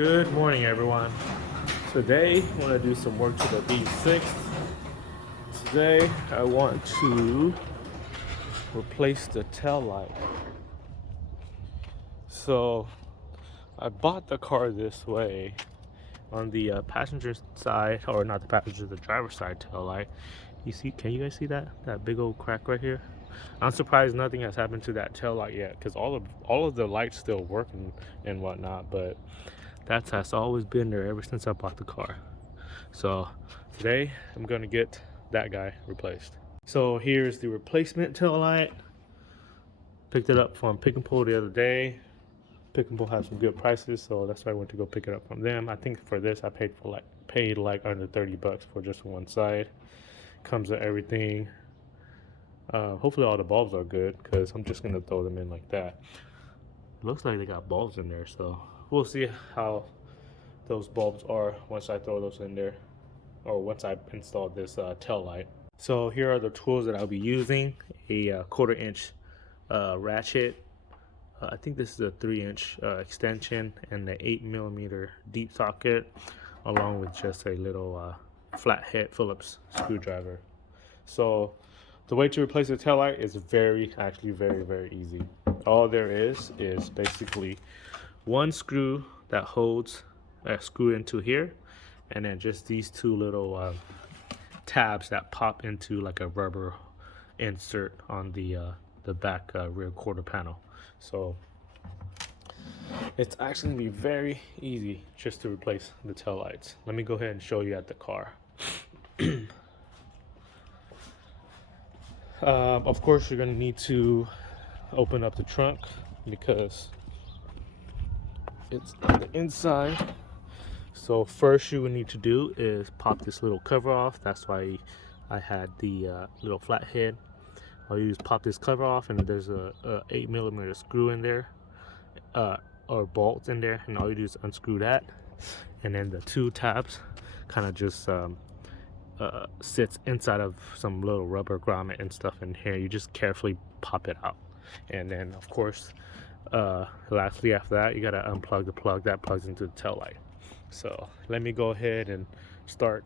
Good morning, everyone. Today, I want to do some work to the B6. Today, I want to replace the tail light. So, I bought the car this way on the passenger side, or not the passenger, the driver's side tail light. You see? Can you guys see that? That big old crack right here. I'm surprised nothing has happened to that tail light yet, because all of the lights still work and whatnot, but that's always been there ever since I bought the car. So today I'm gonna get that guy replaced. So here's the replacement tail light. Picked it up from Pick and Pull the other day. Pick and Pull has some good prices, so that's why I went to go pick it up from them. I think for this I paid like under 30 bucks for just one side. Comes with everything. Hopefully all the bulbs are good, because I'm just gonna throw them in like that. Looks like they got bulbs in there, so we'll see how those bulbs are once I throw those in there, or once I install this tail light. So here are the tools that I'll be using. A 1/4 inch ratchet. I think this is a 3-inch extension, and the 8mm deep socket, along with just a little flathead Phillips screwdriver. So the way to replace the tail light is actually very easy. All there is basically one screw that holds a screw into here, and then just these two little tabs that pop into like a rubber insert on the back rear quarter panel. So it's actually gonna be very easy just to replace the tail lights. Let me go ahead and show you at the car. Of course, you're gonna need to open up the trunk because it's on the inside. So first you would need to do is pop this little cover off. That's why I had the little flathead. All you do is pop this cover off, and there's a 8mm screw in there, or bolts in there, and all you do is unscrew that, and then the two tabs kind of just sits inside of some little rubber grommet and stuff in here. You just carefully pop it out, and then of course lastly after that you gotta unplug the plug that plugs into the tail light. So let me go ahead and start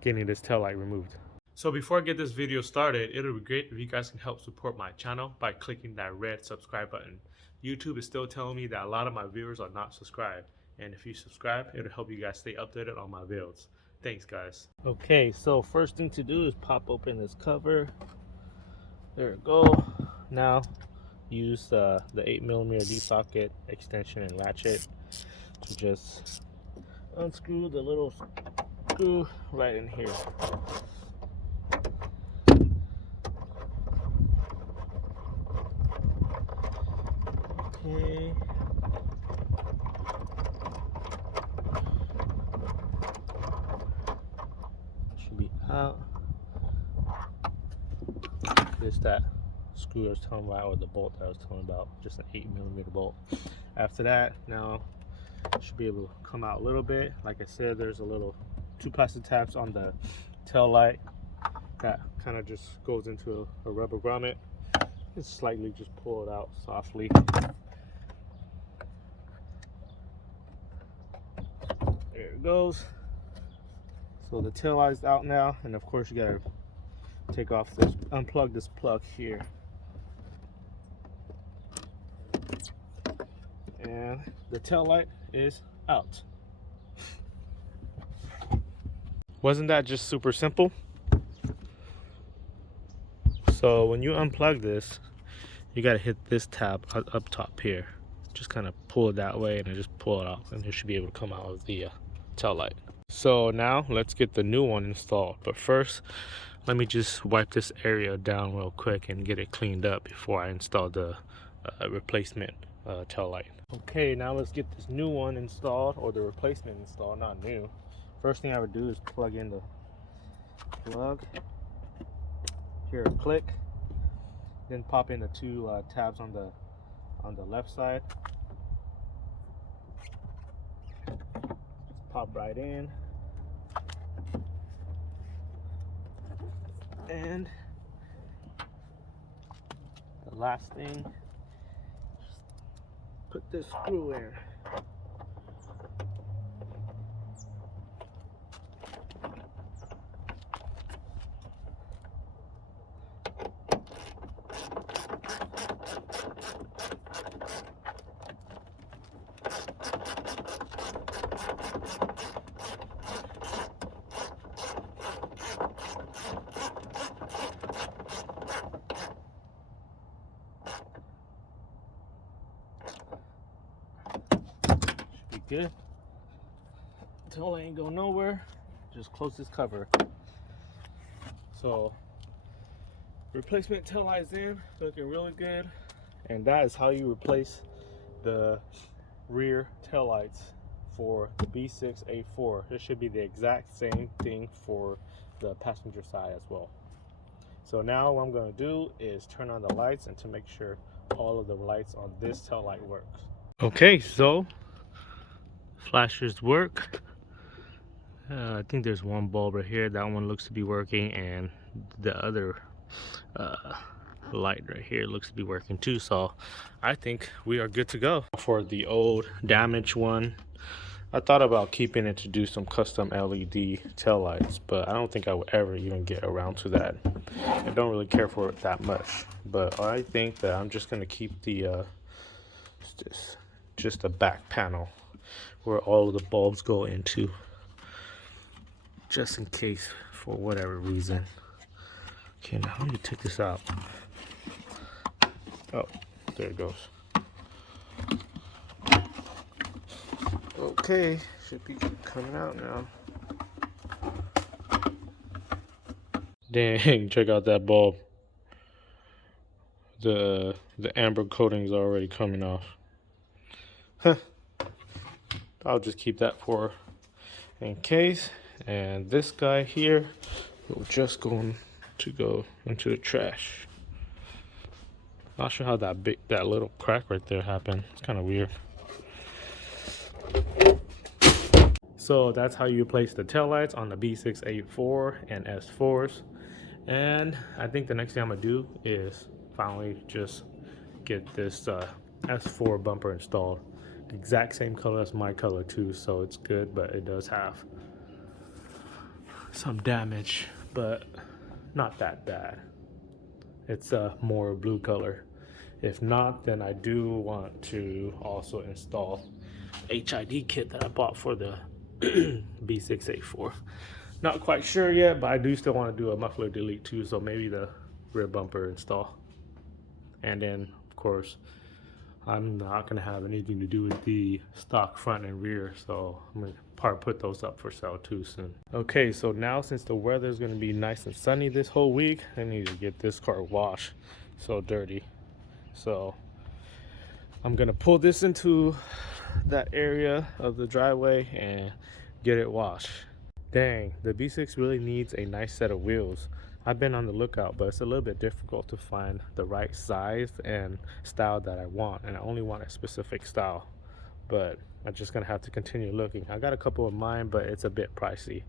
getting this tail light removed. So before I get this video started, it'll be great if you guys can help support my channel by clicking that red subscribe button. YouTube is still telling me that a lot of my viewers are not subscribed, and if you subscribe, it'll help you guys stay updated on my videos. Thanks, guys. Okay, so first thing to do is pop open this cover. There we go. Now use the 8mm D-socket extension and ratchet to just unscrew the little screw right in here. Okay. Should be out. There's that screw I was telling about, or the bolt that I was telling about, just an 8mm bolt. After that, now it should be able to come out a little bit. Like I said, there's a little 2 plastic tabs on the tail light that kind of just goes into a rubber grommet. Just slightly just pull it out softly. There it goes. So the tail light is out now, and of course you gotta unplug this plug here. And the tail light is out. Wasn't that just super simple? So when you unplug this, you gotta hit this tab up top here. Just kind of pull it that way, and then just pull it out, and it should be able to come out of the tail light. So now let's get the new one installed. But first, let me just wipe this area down real quick and get it cleaned up before I install the replacement tail light. Okay, now let's get this new one installed, or the replacement installed, not new. First thing I would do is plug in the plug. Here, a click. Then pop in the 2 tabs on the left side. Pop right in. And the last thing, just put this screw in. good. Tail light ain't go nowhere. Just close this cover. So replacement tail lights in, looking really good. And that is how you replace the rear tail lights for the B6 A4. It should be the exact same thing for the passenger side as well. So now what I'm going to do is turn on the lights and to make sure all of the lights on this tail light works. Okay, so flashers work. I think there's one bulb right here. That one looks to be working, and the other light right here looks to be working too. So I think we are good to go. For the old damaged one, I thought about keeping it to do some custom LED tail lights, but I don't think I would ever even get around to that. I don't really care for it that much, but I think that I'm just gonna keep the just the back panel where all of the bulbs go into, just in case for whatever reason. Okay, now let me take this out. Oh, there it goes. Okay, should be coming out now. Dang, check out that bulb. The amber coating is already coming off. Huh. I'll just keep that for in case. And this guy here will just go into the trash. Not sure how that little crack right there happened. It's kind of weird. So that's how you replace the taillights on the B6 A4 and S4s. And I think the next thing I'm gonna do is finally just get this S4 bumper installed. The exact same color as my color too, so it's good, but it does have some damage, but not that bad. It's a more blue color. If not, then I do want to also install HID kit that I bought for the B6A4. Not quite sure yet, but I do still want to do a muffler delete too, so maybe the rear bumper install. And then, of course, I'm not going to have anything to do with the stock front and rear, so I'm going to put those up for sale too soon. Okay, so now since the weather is going to be nice and sunny this whole week, I need to get this car washed. So dirty. So I'm going to pull this into that area of the driveway and get it washed. Dang, the B6 really needs a nice set of wheels. I've been on the lookout, but it's a little bit difficult to find the right size and style that I want, and I only want a specific style. But I'm just gonna have to continue looking. I got a couple in mind, but it's a bit pricey,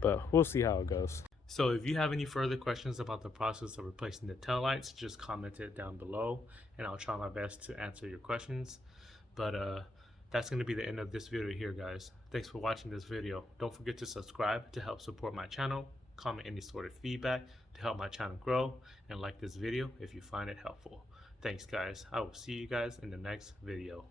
but we'll see how it goes. So if you have any further questions about the process of replacing the taillights, just comment it down below and I'll try my best to answer your questions. But that's going to be the end of this video here, guys. Thanks for watching this video. Don't forget to subscribe to help support my channel, comment any sort of feedback to help my channel grow, and like this video if you find it helpful. Thanks, guys. I will see you guys in the next video.